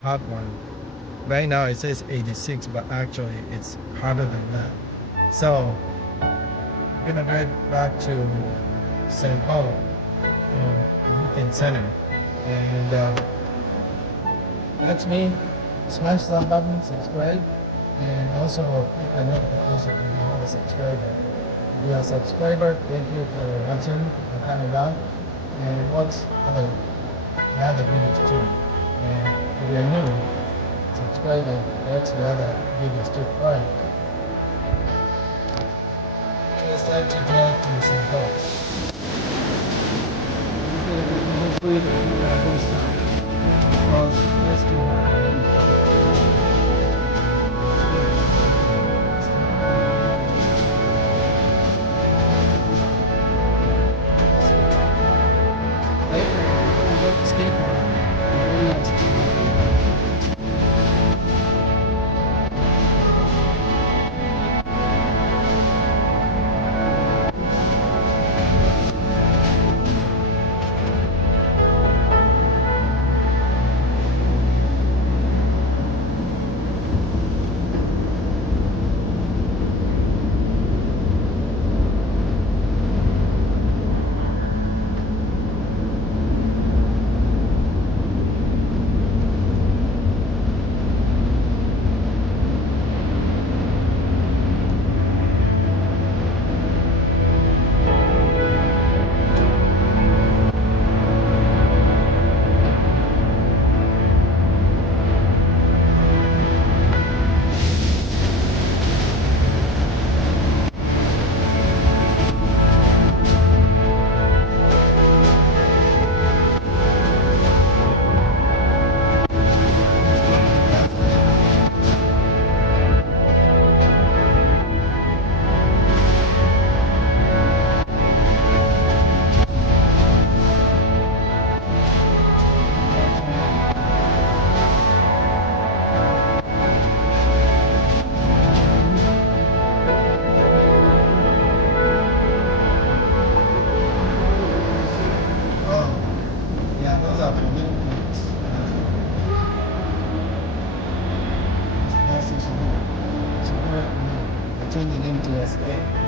hot one. Right now it says 86, but actually it's hotter than that. So I'm gonna drive back to St. Paulo, in center, and that's me. Smash that button, subscribe, and also click the notification if you're not a subscriber. If you're a subscriber, thank you for watching and coming back. And watch other videos too. And if you're new, subscribe and watch the other videos too. Alright, it's time to drive to St. Paulo. Hopefully, we'll stop. Well, let's do Oh, yeah, those are for little kids. That's just one. So we're turning into a state.